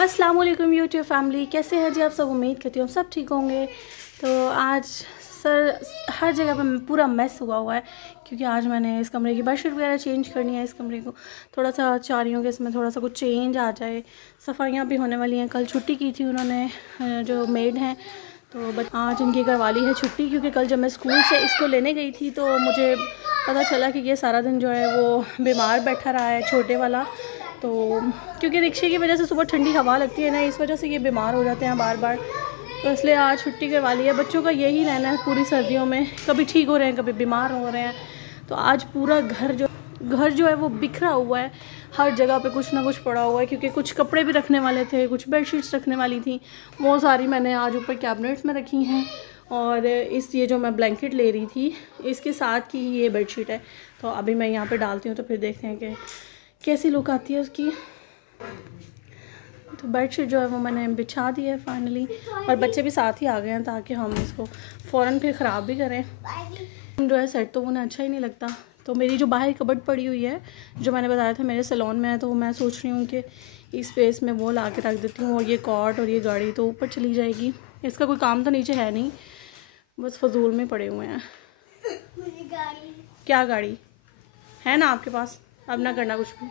अस्सलाम वालेकुम YouTube family, कैसे हैं जी आप सब। उम्मीद करती हूँ सब ठीक होंगे। तो आज हर जगह पे पूरा मेस हुआ है क्योंकि आज मैंने इस कमरे की बेडशीट वगैरह चेंज करनी है। इस कमरे को थोड़ा सा चाह रही हूँ कि इसमें थोड़ा सा कुछ चेंज आ जाए। सफाइयाँ भी होने वाली हैं। कल छुट्टी की थी उन्होंने, जो मेड हैं, तो बट आज इनकी करवा ली है छुट्टी क्योंकि कल जब मैं स्कूल से इसको लेने गई थी तो मुझे पता चला कि ये सारा दिन जो है वो बीमार बैठा रहा है, छोटे वाला। तो क्योंकि रिक्शे की वजह से सुबह ठंडी हवा लगती है ना, इस वजह से ये बीमार हो जाते हैं बार बार। तो इसलिए आज छुट्टी करवा ली है। बच्चों का यही रहना है पूरी सर्दियों में, कभी ठीक हो रहे हैं कभी बीमार हो रहे हैं। तो आज पूरा घर जो है वो बिखरा हुआ है। हर जगह पे कुछ ना कुछ पड़ा हुआ है क्योंकि कुछ कपड़े भी रखने वाले थे, कुछ बेडशीट्स रखने वाली थी, वो सारी मैंने आज ऊपर कैबिनेट्स में रखी हैं। और ये जो मैं ब्लैंकेट ले रही थी इसके साथ की ही ये बेडशीट है। तो अभी मैं यहाँ पे डालती हूँ तो फिर देखते हैं कि कैसी लुक आती है उसकी। तो बेडशीट जो है वो मैंने बिछा दी है फाइनली, और बच्चे भी साथ ही आ गए हैं ताकि हम इसको फ़ौरन फिर ख़राब भी करें। जो है सेट तो उन्हें अच्छा ही नहीं लगता। तो मेरी जो बाहर कबर्ड पड़ी हुई है, जो मैंने बताया था मेरे सैलून में है, तो मैं सोच रही हूँ कि इस स्पेस में वो ला के रख देती हूँ। और ये कॉट और ये गाड़ी तो ऊपर चली जाएगी। इसका कोई काम तो नीचे है नहीं, बस फजूल में पड़े हुए हैं। क्या गाड़ी है ना आपके पास, अब ना करना कुछ भी।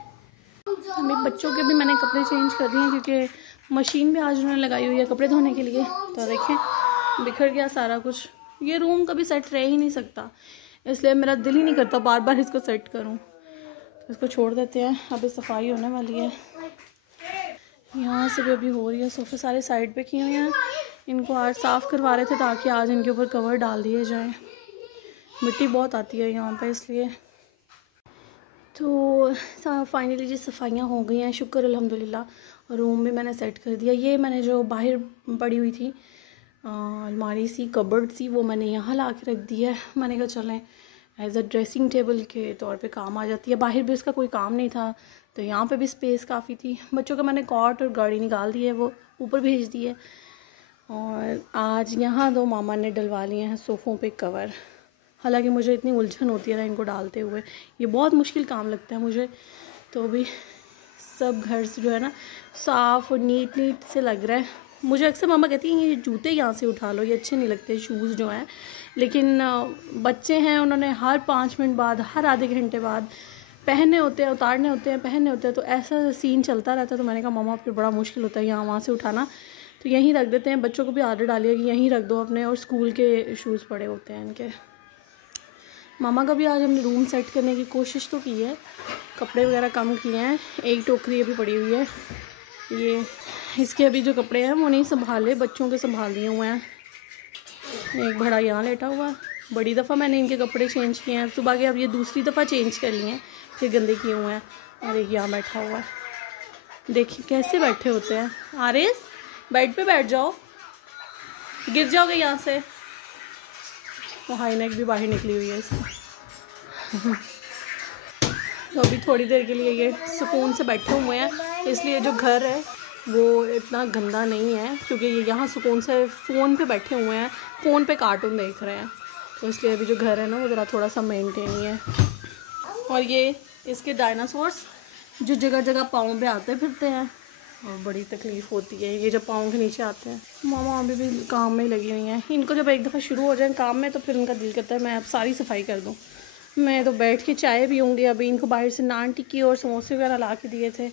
मेरे बच्चों के भी मैंने कपड़े चेंज कर दिए हैं क्योंकि मशीन भी आज उन्होंने लगाई हुई है कपड़े धोने के लिए। तो देखें बिखर गया सारा कुछ। ये रूम कभी सेट रह ही नहीं सकता, इसलिए मेरा दिल ही नहीं करता बार बार इसको सेट करूं। तो इसको छोड़ देते हैं, अभी सफाई होने वाली है। यहाँ से भी अभी हो रही है। सोफे सारे साइड पे किए हुए हैं, इनको आज साफ़ करवा रहे थे ताकि आज इनके ऊपर कवर डाल दिए जाए। मिट्टी बहुत आती है यहाँ पे इसलिए। तो फाइनली जी सफाइयाँ हो गई हैं, शुक्र अल्हम्दुलिल्लाह। रूम भी मैंने सेट कर दिया। ये मैंने जो बाहर पड़ी हुई थी अलमारी सी, कबर्ड सी, वो मैंने यहाँ ला के रख दी है। मैंने कहा चलें एज अ ड्रेसिंग टेबल के तौर पे काम आ जाती है। बाहर भी उसका कोई काम नहीं था तो यहाँ पे भी स्पेस काफ़ी थी। बच्चों का मैंने कॉट और गाड़ी निकाल दी है, वो ऊपर भेज दी है। और आज यहाँ दो मामा ने डलवा लिए हैं सोफ़ों पे कवर। हालांकि मुझे इतनी उलझन होती है ना इनको डालते हुए, ये बहुत मुश्किल काम लगता है मुझे। तो भी सब घर से जो है ना साफ़ और नीट से लग रहा है। मुझे अक्सर मामा कहती हैं ये जूते यहाँ से उठा लो, ये अच्छे नहीं लगते शूज़ जो हैं। लेकिन बच्चे हैं, उन्होंने हर 5 मिनट बाद, हर आधे घंटे बाद पहनने होते हैं, उतारने होते हैं, पहनने होते हैं। तो ऐसा सीन चलता रहता है। तो मैंने कहा मामा फिर बड़ा मुश्किल होता है यहाँ वहाँ से उठाना, तो यहीं रख देते हैं। बच्चों को भी आदत डालिए कि यहीं रख दो अपने, और स्कूल के शूज़ पड़े होते हैं इनके। मामा का भी आज हमने रूम सेट करने की कोशिश तो की है, कपड़े वगैरह कम किए हैं। एक टोकरी अभी पड़ी हुई है, ये इसके अभी जो कपड़े हैं वो नहीं संभाले, बच्चों के संभाल दिए हुए हैं। एक बड़ा यहाँ लेटा हुआ है। बड़ी दफ़ा मैंने इनके कपड़े चेंज किए हैं सुबह के, अब ये दूसरी दफ़ा चेंज कर लिए हैं, फिर गंदे किए हुए हैं। और एक यहाँ बैठा हुआ है, देखिए कैसे बैठे होते हैं। आरिस बेड पे बैठ जाओ, गिर जाओगे यहाँ से। वो हाई नेक भी बाहर निकली हुई है इसकी। तो अभी थोड़ी देर के लिए ये सुकून से बैठे हुए हैं, इसलिए जो घर है वो इतना गंदा नहीं है क्योंकि ये यहाँ सुकून से फ़ोन पे बैठे हुए हैं, फ़ोन पे कार्टून देख रहे हैं। तो इसलिए अभी जो घर है ना वो ज़रा थोड़ा सा मेंटेन ही है। और ये इसके डायनासोर्स जो जगह जगह पाँव पे आते फिरते हैं और बड़ी तकलीफ़ होती है ये जब पाँव के नीचे आते हैं। मामा अभी भी काम में लगी हुई हैं। इनको जब एक दफ़ा शुरू हो जाए काम में तो फिर उनका दिल करता है मैं अब सारी सफाई कर दूँ। मैं तो बैठ के चाय पीऊँगी। अभी इनको बाहर से नान टिक्की और समोसे वगैरह ला के दिए थे।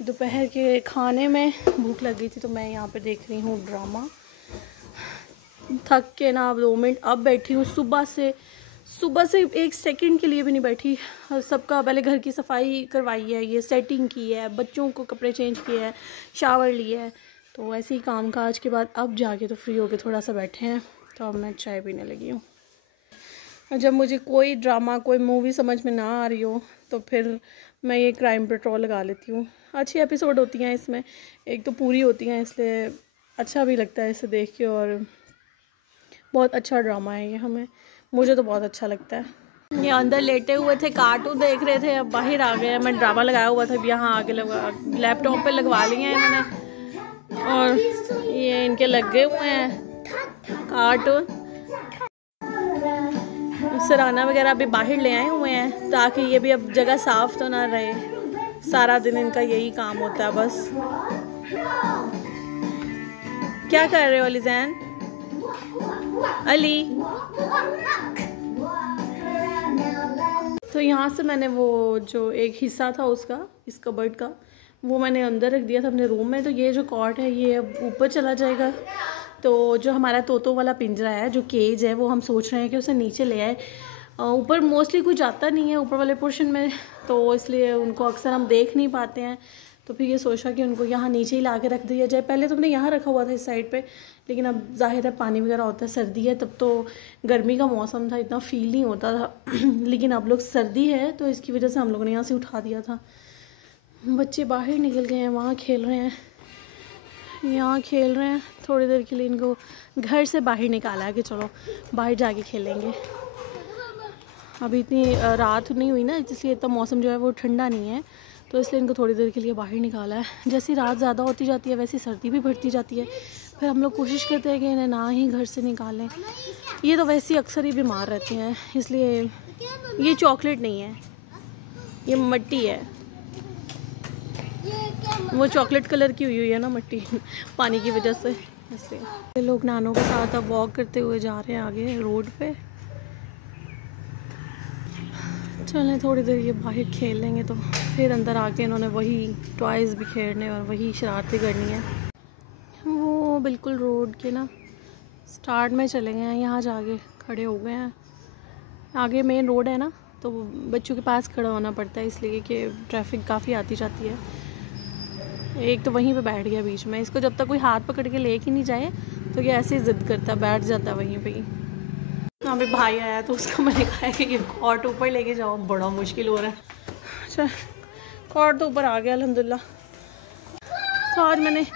दोपहर के खाने में भूख लग गई थी तो मैं यहाँ पे देख रही हूँ ड्रामा। थक के ना अब 2 मिनट अब बैठी हूँ। सुबह से 1 सेकंड के लिए भी नहीं बैठी। सबका पहले घर की सफाई करवाई है, ये सेटिंग की है, बच्चों को कपड़े चेंज किए हैं, शावर लिया है। तो ऐसे ही काम काज के बाद अब जाके तो फ्री होके थोड़ा सा बैठे हैं। तो अब मैं चाय पीने लगी हूँ। जब मुझे कोई ड्रामा कोई मूवी समझ में ना आ रही हो तो फिर मैं ये क्राइम पेट्रोल लगा लेती हूँ। अच्छी एपिसोड होती हैं इसमें, एक तो पूरी होती हैं इसलिए अच्छा भी लगता है इसे देख के। और बहुत अच्छा ड्रामा है ये, मुझे तो बहुत अच्छा लगता है। ये अंदर लेटे हुए थे कार्टून देख रहे थे, अब बाहर आ गए। मैं ड्रामा लगाया हुआ था, अब यहाँ आके लैपटॉप पे लगवा लिए हैं इन्होंने। और ये इनके लग गए हुए हैं कार्टून। सराना वगैरह अभी बाहर ले आए हुए हैं ताकि ये भी अब जगह साफ़ तो ना रहे। सारा दिन इनका यही काम होता है बस। क्या कर रहे हो अलीज़ैन? अली, तो यहाँ से मैंने वो जो एक हिस्सा था उसका, इस कबर्ड का, वो मैंने अंदर रख दिया था अपने रूम में। तो ये जो कॉट है ये अब ऊपर चला जाएगा। तो जो हमारा तोतों वाला पिंजरा है, जो केज है, वो हम सोच रहे हैं कि उसे नीचे ले आए। ऊपर मोस्टली कोई जाता नहीं है ऊपर वाले पोर्शन में, तो इसलिए उनको अक्सर हम देख नहीं पाते हैं। तो फिर ये सोचा कि उनको यहाँ नीचे ही ला के रख दिया जाए। पहले तो हमने यहाँ रखा हुआ था इस साइड पे, लेकिन अब जाहिर है पानी वगैरह होता है, सर्दी है, तब तो गर्मी का मौसम था, इतना फील नहीं होता था लेकिन अब लोग सर्दी है तो इसकी वजह से हम लोगों ने यहाँ से उठा दिया था। बच्चे बाहर निकल गए हैं, वहाँ खेल रहे हैं, यहाँ खेल रहे हैं। थोड़ी देर के लिए इनको घर से बाहर निकाला है कि चलो बाहर जाके खेलेंगे। अभी इतनी रात नहीं हुई ना, इसलिए इतना मौसम जो है वो ठंडा नहीं है, तो इसलिए इनको थोड़ी देर के लिए बाहर निकाला है। जैसी रात ज़्यादा होती जाती है वैसी सर्दी भी बढ़ती जाती है। फिर हम लोग कोशिश करते हैं कि इन्हें ना ही घर से निकालें। ये तो वैसे ही अक्सर ही बीमार रहते हैं, इसलिए ये चॉकलेट नहीं है, ये मिट्टी है। वो चॉकलेट कलर की हुई है ना मिट्टी पानी की वजह से, इसलिए। लोग नानों के साथ अब वॉक करते हुए जा रहे हैं आगे रोड पे। चलें थोड़ी देर ये बाहर खेल लेंगे, तो फिर अंदर आके इन्होंने वही टॉयज़ भी खेलने और वही शरारतें करनी है। वो बिल्कुल रोड के ना स्टार्ट में चले गए हैं, यहाँ जाके खड़े हो गए हैं। आगे मेन रोड है ना, तो बच्चों के पास खड़ा होना पड़ता है, इसलिए कि ट्रैफिक काफ़ी आती जाती है। एक तो वहीं पे बैठ गया बीच में, इसको जब तक कोई हाथ पकड़ के ले के नहीं जाए तो ये ऐसे ही ज़िद करता, बैठ जाता है वहीं पे ही। यहाँ पे भाई आया तो उसको मैंने कहा है कि कॉट ऊपर लेके जाओ, बड़ा मुश्किल हो रहा है। अच्छा, कॉट तो ऊपर आ गया अल्हम्दुलिल्लाह। तो आज मैंने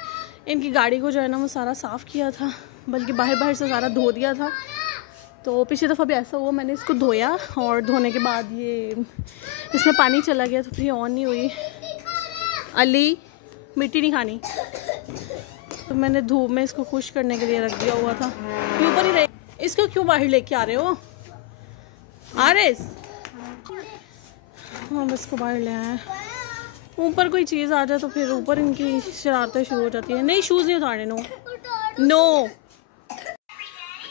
इनकी गाड़ी को जो है ना वो सारा साफ़ किया था, बल्कि बाहर से सारा धो दिया था। तो पिछली दफ़ा भी ऐसा हुआ, मैंने इसको धोया और धोने के बाद ये इसमें पानी चला गया, तो फिर ऑन नहीं हुई। अली, मिट्टी नहीं खानी, तो मैंने धूप में इसको खुश करने के लिए रख दिया हुआ था। ऊपर ही रहे, इसको क्यों बाहर लेके आ रहे हो? आ रहे हाँ, बस को बाहर ले आए। ऊपर कोई चीज़ आ जाए तो फिर ऊपर इनकी शरारतें शुरू हो जाती है। नहीं, शूज़ नहीं उतारे, नो।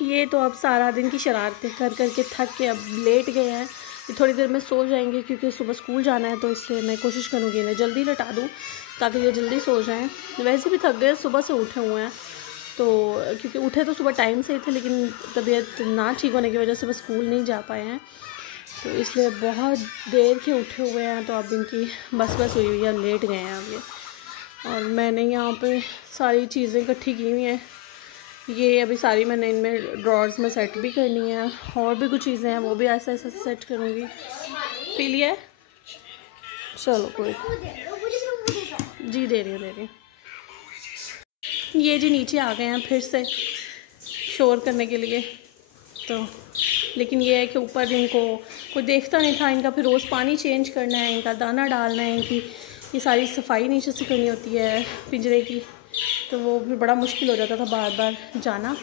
ये तो अब सारा दिन की शरारतें कर करके थक के अब लेट गए हैं। थोड़ी देर में सो जाएंगे क्योंकि सुबह स्कूल जाना है, तो इसलिए मैं कोशिश करूँगी इन्हें जल्दी लटा दूँ ताकि ये जल्दी सो जाएं। वैसे भी थक गए, सुबह से उठे हुए हैं, तो क्योंकि उठे तो सुबह टाइम से ही थे, लेकिन तबीयत ना ठीक होने की वजह से वो स्कूल नहीं जा पाए हैं, तो इसलिए बहुत देर के उठे हुए हैं। तो अब इनकी बस हुई हुई है, लेट गए हैं अब ये। और मैंने यहाँ पे सारी चीज़ें इकट्ठी की हुई हैं, ये अभी सारी मैंने इनमें ड्रॉर्स में सेट भी करनी है, और भी कुछ चीज़ें हैं वो भी ऐसा ऐसा सेट करूँगी। पी लिया? चलो कोई जी, दे रही हूँ। ये जी नीचे आ गए हैं फिर से शोर करने के लिए, तो लेकिन ये है कि ऊपर इनको कोई देखता नहीं था। इनका फिर रोज़ पानी चेंज करना है, इनका दाना डालना है, इनकी ये सारी सफाई नीचे से करनी होती है पिंजरे की, तो वो भी बड़ा मुश्किल हो जाता था बार बार जाना,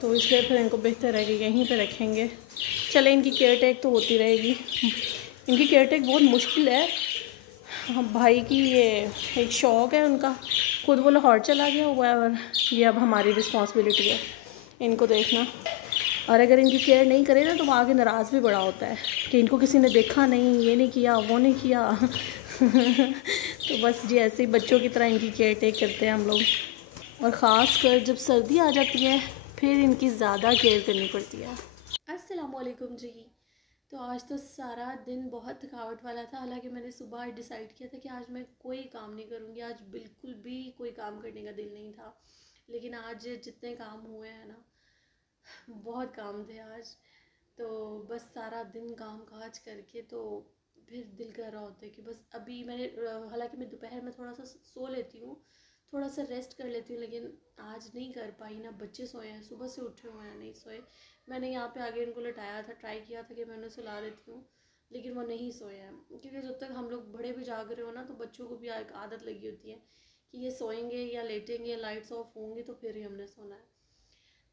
तो इसलिए फिर इनको बेहतर है कि यहीं पे रखेंगे। चले, इनकी केयर टेक तो होती रहेगी। इनकी केयर टेक बहुत मुश्किल है। भाई की ये एक शौक़ है उनका, खुद वो लाहौर चला गया हुआ है, और ये अब हमारी रिस्पॉन्सिबिलिटी है इनको देखना। और अगर इनकी केयर नहीं करे ना तो वो आगे नाराज़ भी बड़ा होता है कि इनको किसी ने देखा नहीं, ये नहीं किया, वो नहीं किया तो बस जी ऐसे ही बच्चों की तरह इनकी केयर टेक करते हैं हम लोग। और ख़ास कर जब सर्दी आ जाती है फिर इनकी ज़्यादा केयर करनी पड़ती है। अस्सलाम वालेकुम जी। तो आज तो सारा दिन बहुत थकावट वाला था, हालांकि मैंने सुबह डिसाइड किया था कि आज मैं कोई काम नहीं करूँगी, आज बिल्कुल भी कोई काम करने का दिल नहीं था। लेकिन आज जितने काम हुए हैं ना, बहुत काम थे आज, तो बस सारा दिन काम काज करके तो फिर दिल कर रहा होता है कि बस अभी मैंने, हालांकि मैं दोपहर में थोड़ा सा सो लेती हूँ, थोड़ा सा रेस्ट कर लेती हूँ, लेकिन आज नहीं कर पाई ना। बच्चे सोए हैं, सुबह से उठे हुए हैं, नहीं सोए। मैंने यहाँ पे आगे इनको लटाया था, ट्राई किया था कि मैं उन्हें सुला देती हूँ, लेकिन वो नहीं सोए हैं, क्योंकि जब तक हम लोग बड़े भी जाग रहे हो ना, तो बच्चों को भी एक आदत लगी होती है कि ये सोएंगे या लेटेंगे, लाइट्स ऑफ होंगी तो फिर ही हमने सोना है।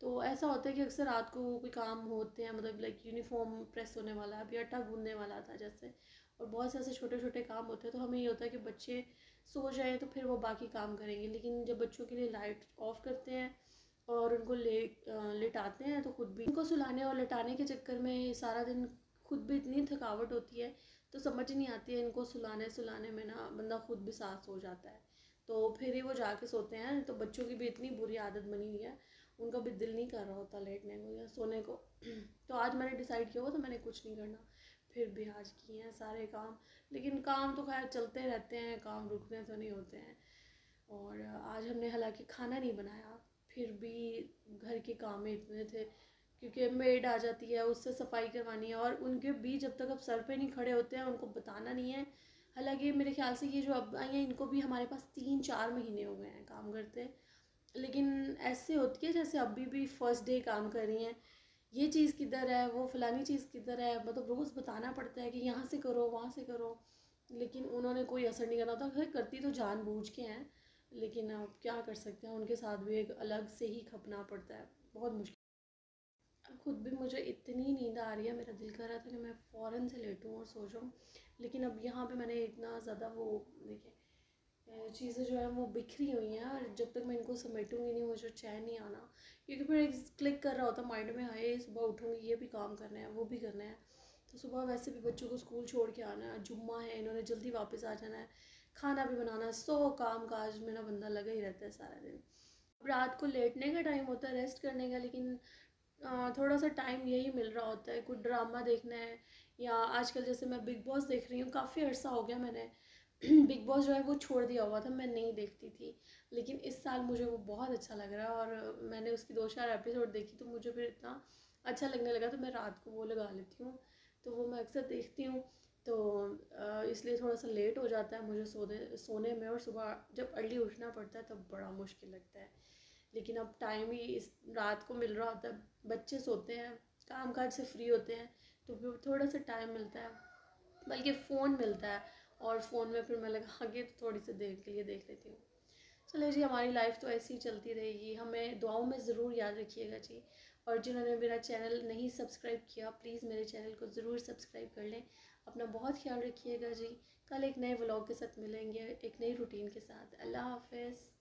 तो ऐसा होता है कि अक्सर रात को कोई काम होते हैं, मतलब लाइक यूनिफॉर्म प्रेस होने वाला है, अभी आटा गूंदने वाला था जैसे, और बहुत से ऐसे छोटे छोटे काम होते हैं, तो हमें ये होता है कि बच्चे सो जाएं तो फिर वो बाकी काम करेंगे। लेकिन जब बच्चों के लिए लाइट ऑफ करते हैं और उनको लिटाते हैं तो खुद भी उनको सुलाने और लिटाने के चक्कर में सारा दिन खुद भी इतनी थकावट होती है, तो समझ नहीं आती है इनको सुलाने में ना बंदा खुद भी साथ हो जाता है, तो फिर ही वो जाके सोते हैं। तो बच्चों की भी इतनी बुरी आदत बनी हुई है, उनका भी दिल नहीं कर रहा होता लेटने को या सोने को। तो आज मैंने डिसाइड किया हुआ तो मैंने कुछ नहीं करना, फिर भी आज किए हैं सारे काम। लेकिन काम तो खैर चलते रहते हैं, काम रुकने तो नहीं होते हैं। और आज हमने हालांकि खाना नहीं बनाया, फिर भी घर के काम में इतने थे, क्योंकि मेड आ जाती है, उससे सफाई करवानी है और उनके भी जब तक अब सर पे नहीं खड़े होते हैं उनको बताना नहीं है। हालांकि मेरे ख्याल से ये जो अब आई हैं इनको भी हमारे पास 3-4 महीने हो गए हैं काम करते, लेकिन ऐसे होती है जैसे अभी भी फर्स्ट डे काम कर रही हैं। ये चीज़ किधर है, वो फलानी चीज़ किधर है, मतलब रोज़ बताना पड़ता है कि यहाँ से करो वहाँ से करो, लेकिन उन्होंने कोई असर नहीं करना था। खैर करती तो जानबूझ के हैं, लेकिन अब क्या कर सकते हैं, उनके साथ भी एक अलग से ही खपना पड़ता है, बहुत मुश्किल। अब खुद भी मुझे इतनी नींद आ रही है, मेरा दिल कर रहा था कि मैं फ़ौरन से लेटूँ और सो जाऊँ, लेकिन अब यहाँ पे मैंने इतना ज़्यादा वो देखिए चीज़ें जो है वो बिखरी हुई हैं, और जब तक मैं इनको समेटूंगी नहीं मुझे चैन नहीं आना, क्योंकि फिर एक क्लिक कर रहा होता माइंड में, हाय सुबह उठूँगी ये भी काम करना है वो भी करना है। तो सुबह वैसे भी बच्चों को स्कूल छोड़ के आना है, जुम्मा है, इन्होंने जल्दी वापस आ जाना है, खाना भी बनाना है, 100 काम काज में ना बंदा लगा ही रहता है सारा दिन। रात को लेटने का टाइम होता है रेस्ट करने का, लेकिन थोड़ा सा टाइम यही मिल रहा होता है, कुछ ड्रामा देखना है, या आजकल जैसे मैं बिग बॉस देख रही हूँ, काफ़ी अर्सा हो गया मैंने बिग बॉस जो है वो छोड़ दिया हुआ था, मैं नहीं देखती थी, लेकिन इस साल मुझे वो बहुत अच्छा लग रहा है और मैंने उसकी 2-4 एपिसोड देखी तो मुझे फिर इतना अच्छा लगने लगा, तो मैं रात को वो लगा लेती हूँ, तो वो मैं अक्सर देखती हूँ। तो इसलिए थोड़ा सा लेट हो जाता है मुझे सोने में, और सुबह जब अर्ली उठना पड़ता है तब बड़ा मुश्किल लगता है। लेकिन अब टाइम ही इस रात को मिल रहा होता है, बच्चे सोते हैं, काम काज से फ्री होते हैं, तो फिर थोड़ा सा टाइम मिलता है, बल्कि फ़ोन मिलता है, और फ़ोन में फिर मैं लगा के तो थोड़ी सी देर के लिए देख लेती हूँ। चलो जी, हमारी लाइफ तो ऐसी ही चलती रहेगी, हमें दुआओं में ज़रूर याद रखिएगा जी। और जिन्होंने मेरा चैनल नहीं सब्सक्राइब किया प्लीज़ मेरे चैनल को ज़रूर सब्सक्राइब कर लें। अपना बहुत ख्याल रखिएगा जी। कल एक नए व्लॉग के साथ मिलेंगे, एक नई रूटीन के साथ। अल्लाह हाफ़िज़।